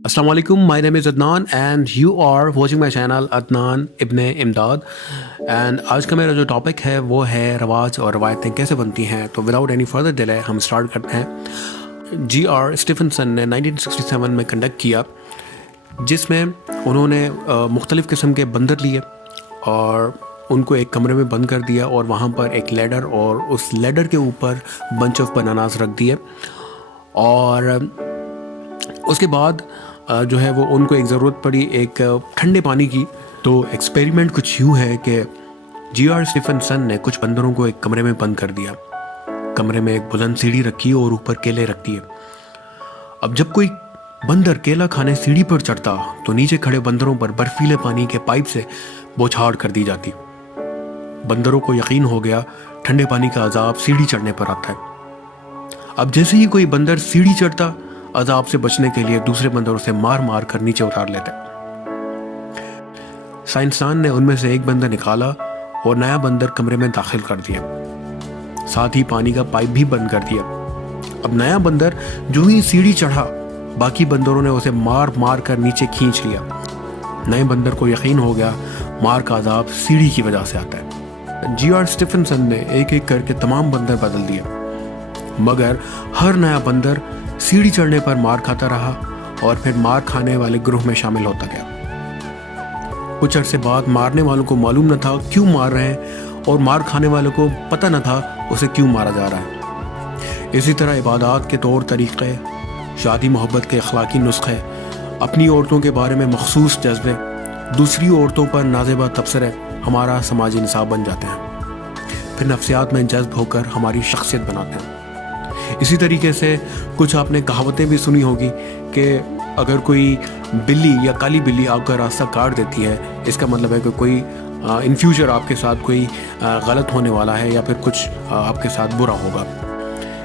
Assalamu alaikum, my name is Adnan and you are watching my channel Adnan Ibn Imdad and आज का मेरा जो topic है वो है रवाज और रवायतें कैसे बनती हैं। तो विदाउट एनी फर्दर डिले हम स्टार्ट करते हैं। जी.आर. स्टीफनसन ने 1967 में कंडक्ट किया, जिसमें उन्होंने मुख्तलिफ़ किस्म के बंदर लिए और उनको एक कमरे में बंद कर दिया और वहाँ पर एक लैडर और उस लैडर के ऊपर बंच ऑफ बनानास रख दिए और उसके बाद जो है वो उनको एक ज़रूरत पड़ी एक ठंडे पानी की। तो एक्सपेरिमेंट कुछ यूँ है कि जी.आर. स्टीफनसन ने कुछ बंदरों को एक कमरे में बंद कर दिया। कमरे में एक बुलंद सीढ़ी रखी और ऊपर केले रख दिए। अब जब कोई बंदर केला खाने सीढ़ी पर चढ़ता तो नीचे खड़े बंदरों पर बर्फीले पानी के पाइप से बौछार कर दी जाती। बंदरों को यकीन हो गया ठंडे पानी का अजाब सीढ़ी चढ़ने पर आता है। अब जैसे ही कोई बंदर सीढ़ी चढ़ता, अजाब से बचने के लिए दूसरे बंदरों से मार मार कर नीचे उतार लेते। साइंसदान ने उनमें से एक बंदर निकाला और नया बंदर कमरे में दाखिल कर दिया, साथ ही पानी का पाइप भी बंद कर दिया। अब नया बंदर जो ही सीढ़ी चढ़ा, बाकी बंदरों ने उसे मार मार कर नीचे खींच लिया। नए बंदर को यकीन हो गया मार का अजाब सीढ़ी की वजह से आता है। जी.आर. स्टीफनसन ने एक एक करके तमाम बंदर बदल दिए, मगर हर नया बंदर सीढ़ी चढ़ने पर मार खाता रहा और फिर मार खाने वाले ग्रुप में शामिल होता गया। कुछ अरसे बाद मारने वालों को मालूम न था क्यों मार रहे हैं और मार खाने वालों को पता न था उसे क्यों मारा जा रहा है। इसी तरह इबादत के तौर तरीक़े, शादी मोहब्बत के अखलाकी नुस्खे, अपनी औरतों के बारे में मखसूस जज्बे, दूसरी औरतों पर नाज़ेबा तबसरे हमारा समाजी निसाब बन जाते हैं, फिर नफ्सियात में जज्ब होकर हमारी शख्सियत बनाते हैं। इसी तरीके से कुछ आपने कहावतें भी सुनी होगी कि अगर कोई बिल्ली या काली बिल्ली आपका रास्ता काट देती है, इसका मतलब है कि कोई इन फ्यूचर आपके साथ कोई गलत होने वाला है या फिर कुछ आपके साथ बुरा होगा।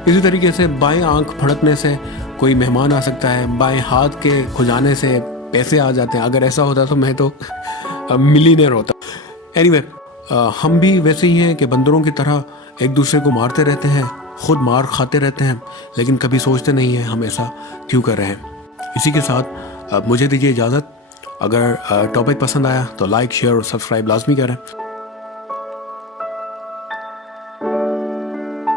इसी तरीके से बाएं आंख फड़कने से कोई मेहमान आ सकता है, बाएं हाथ के खुजाने से पैसे आ जाते हैं। अगर ऐसा होता तो मैं तो मिलीनियर होता। एनीवे, हम भी वैसे ही हैं कि बंदरों की तरह एक दूसरे को मारते रहते हैं, खुद मार खाते रहते हैं, लेकिन कभी सोचते नहीं हैं हम ऐसा क्यों कर रहे हैं। इसी के साथ मुझे दीजिए इजाज़त। अगर टॉपिक पसंद आया तो लाइक, शेयर और सब्सक्राइब लाजमी करें।